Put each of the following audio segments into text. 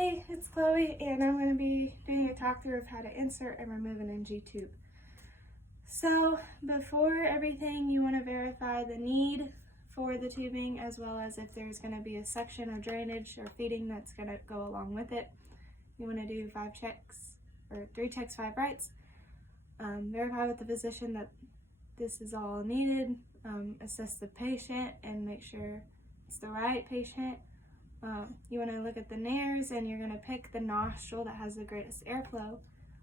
Hey, it's Chloe, and I'm going to be doing a talk through of how to insert and remove an NG tube. So before everything, you want to verify the need for the tubing, as well as if there's going to be a suction or drainage or feeding that's going to go along with it. You want to do 5 checks, or 3 checks, 5 rights. Verify with the physician that this is all needed. Assess the patient and make sure it's the right patient. You want to look at the nares, and you're going to pick the nostril that has the greatest airflow.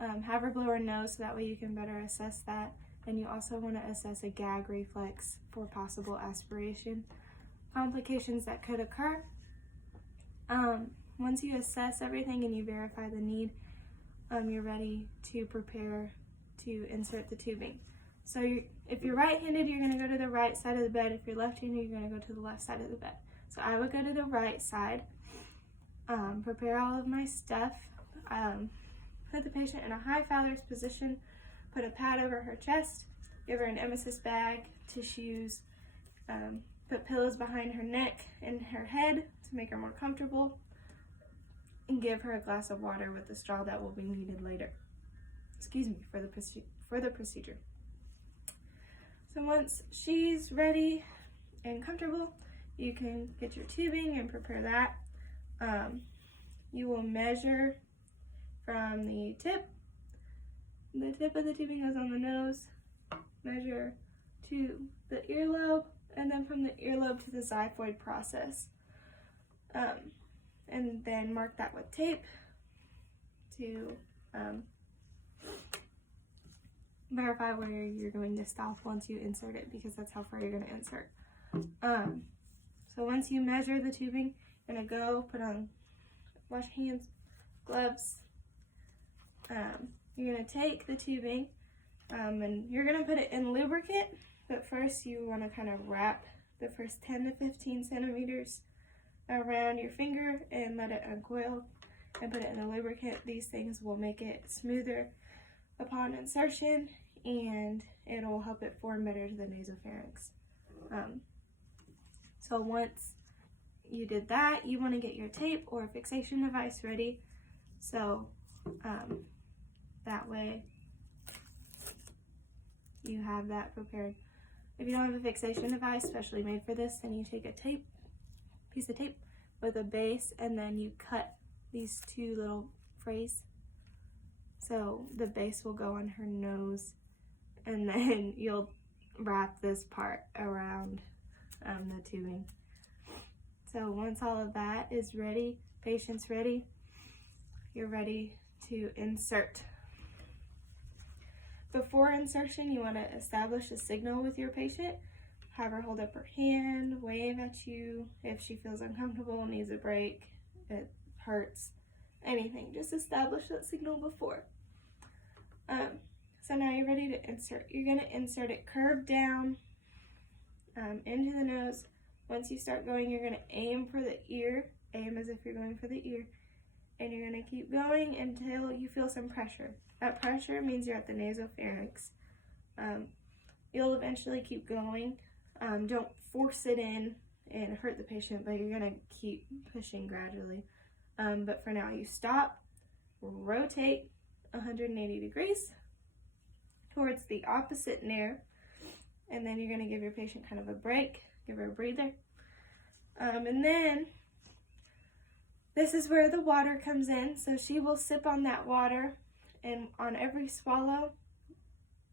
Have her blow her nose so that way you can better assess that. And you also want to assess a gag reflex for possible aspiration. Complications that could occur. Once you assess everything and you verify the need, you're ready to prepare to insert the tubing. So if you're right-handed, you're going to go to the right side of the bed. If you're left-handed, you're going to go to the left side of the bed. So I would go to the right side, prepare all of my stuff, put the patient in a high Fowler's position, put a pad over her chest, give her an emesis bag, tissues, put pillows behind her neck and her head to make her more comfortable, and give her a glass of water with the straw that will be needed later. For the procedure. So once she's ready and comfortable, you can get your tubing and prepare that. You will measure from the tip. The tip of the tubing goes on the nose. Measure to the earlobe, and then from the earlobe to the xiphoid process. And then mark that with tape to verify where you're going to stop once you insert it, because that's how far you're going to insert. So once you measure the tubing, you're going to go put on, wash your hands, gloves. You're going to take the tubing and you're going to put it in lubricant, but first you want to kind of wrap the first 10 to 15 centimeters around your finger and let it uncoil and put it in the lubricant. These things will make it smoother upon insertion, and it'll help it form better to the nasopharynx. So once you did that, you want to get your tape or fixation device ready. So that way you have that prepared. If you don't have a fixation device specially made for this, then you take a piece of tape with a base, and then you cut these 2 little frays. So the base will go on her nose, and then you'll wrap this part around the tubing. So once all of that is ready, patient's ready, you're ready to insert. Before insertion, you want to establish a signal with your patient. Have her hold up her hand, wave at you if she feels uncomfortable, needs a break, it hurts, anything. Just establish that signal before. So now you're ready to insert. You're going to insert it curved down into the nose. Once you start going, you're going to aim for the ear. Aim as if you're going for the ear. And you're going to keep going until you feel some pressure. That pressure means you're at the nasopharynx. You'll eventually keep going. Don't force it in and hurt the patient, but you're going to keep pushing gradually. But for now, you stop, rotate 180 degrees towards the opposite nare, and then you're going to give your patient kind of a break, give her a breather. And then this is where the water comes in. So she will sip on that water, and on every swallow,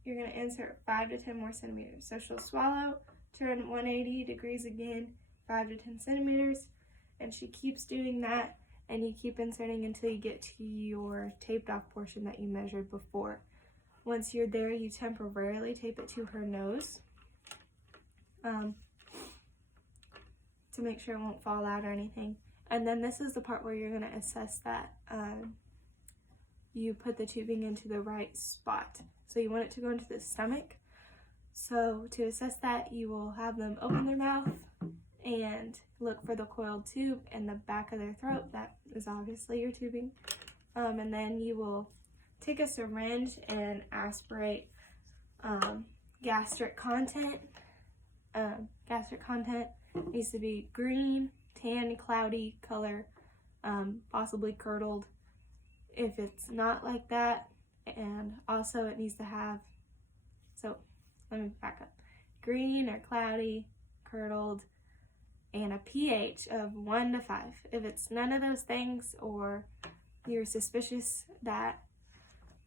you're going to insert 5 to 10 more centimeters. So she'll swallow, turn 180 degrees again, 5 to 10 centimeters, and she keeps doing that, and you keep inserting until you get to your taped off portion that you measured before. Once you're there, you temporarily tape it to her nose to make sure it won't fall out or anything. And then this is the part where you're going to assess that you put the tubing into the right spot. So you want it to go into the stomach. So to assess that, you will have them open their mouth and look for the coiled tube in the back of their throat. That is obviously your tubing. And then you will take a syringe and aspirate gastric content. Gastric content needs to be green, tan, cloudy color. possibly curdled if it's not like that. And also it needs to have, so let me back up, green or cloudy, curdled, and a pH of 1 to 5. If it's none of those things, or you're suspicious that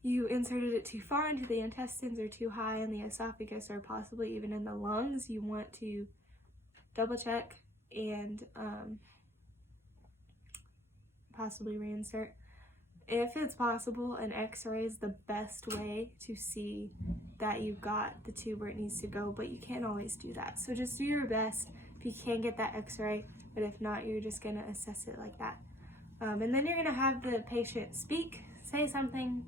you inserted it too far into the intestines or too high in the esophagus or possibly even in the lungs, you want to double check and possibly reinsert. If it's possible, an x-ray is the best way to see that you've got the tube where it needs to go, but you can't always do that. So just do your best if you can get that x-ray, but if not, you're just gonna assess it like that. And then you're gonna have the patient speak, say something,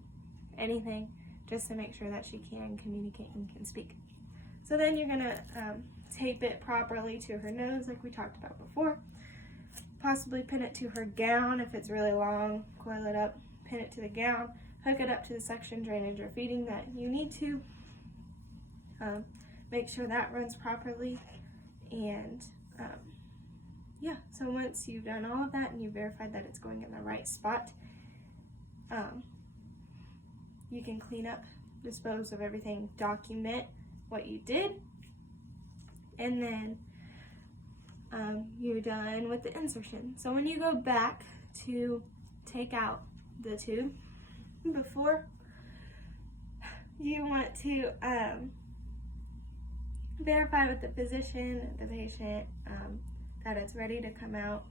anything, just to make sure that she can communicate and can speak. So then you're gonna tape it properly to her nose like we talked about before. Possibly pin it to her gown if it's really long, coil it up, pin it to the gown, hook it up to the suction, drainage, or feeding that you need to. Make sure that runs properly. And yeah, so once you've done all of that and you've verified that it's going in the right spot, you can clean up, dispose of everything, document what you did, and then you're done with the insertion. So when you go back to take out the tube, before you want to verify with the physician, the patient, that it's ready to come out.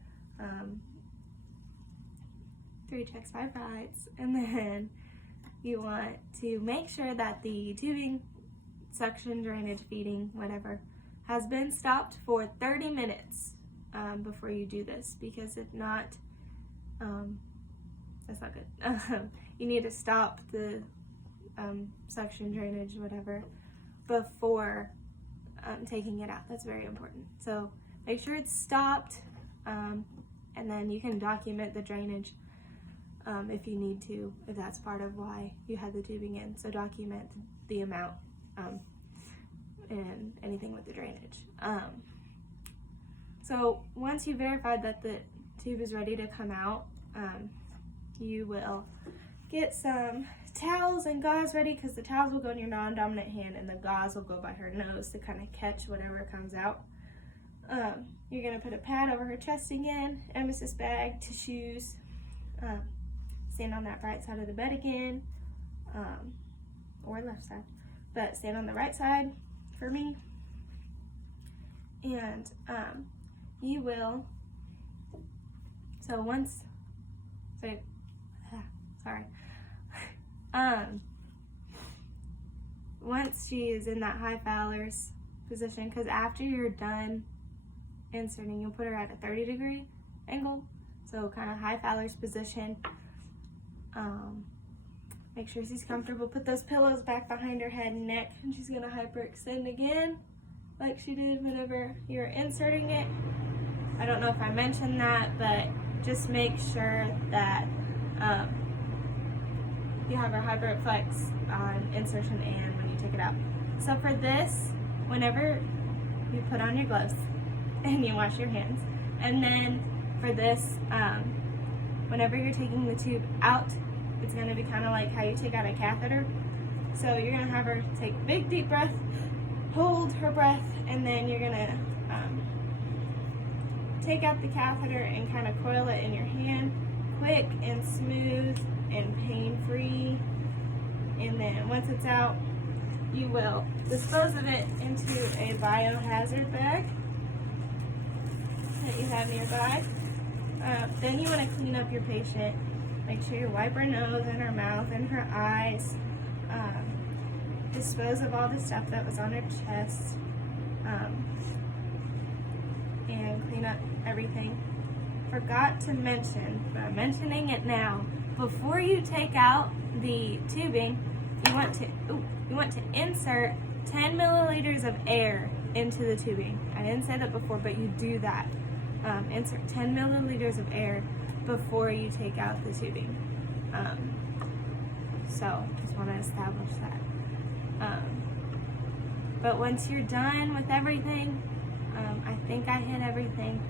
3 checks, 5 rides, and then you want to make sure that the tubing, suction, drainage, feeding, whatever, has been stopped for 30 minutes before you do this, because if not, that's not good. You need to stop the suction, drainage, whatever, before taking it out. That's very important. So make sure it's stopped, and then you can document the drainage if you need to, if that's part of why you had the tubing in. So document the amount and anything with the drainage. So once you verified that the tube is ready to come out, you will get some towels and gauze ready, because the towels will go in your non-dominant hand and the gauze will go by her nose to kind of catch whatever comes out. You're going to put a pad over her chest again, emesis bag, tissues, stand on that right side of the bed again, or left side, but stand on the right side for me, and you will, so once, once she is in that high Fowler's position, because after you're done inserting, you'll put her at a 30-degree angle, so kind of high Fowler's position. Make sure she's comfortable. Put those pillows back behind her head and neck, and she's going to hyperextend again like she did whenever you're inserting it. I don't know if I mentioned that, but just make sure that you have her hyperflex on insertion and when you take it out. So for this, whenever you put on your gloves and you wash your hands, and then for this, whenever you're taking the tube out, it's going to be kind of like how you take out a catheter. So you're going to have her take a big deep breath, hold her breath, and then you're going to take out the catheter and kind of coil it in your hand, quick and smooth and pain-free. And then once it's out, you will dispose of it into a biohazard bag that you have nearby. Then you want to clean up your patient. Make sure you wipe her nose and her mouth and her eyes. Dispose of all the stuff that was on her chest. And clean up everything. Forgot to mention, but I'm mentioning it now. Before you take out the tubing, you want to insert 10 milliliters of air into the tubing. I didn't say that before, but you do that. Insert 10 milliliters of air before you take out the tubing. So just want to establish that. But once you're done with everything, I think I hit everything.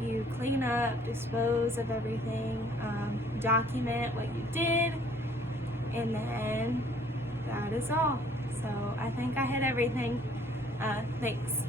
you clean up, dispose of everything, document what you did, and then that is all. So I think I hit everything. Thanks.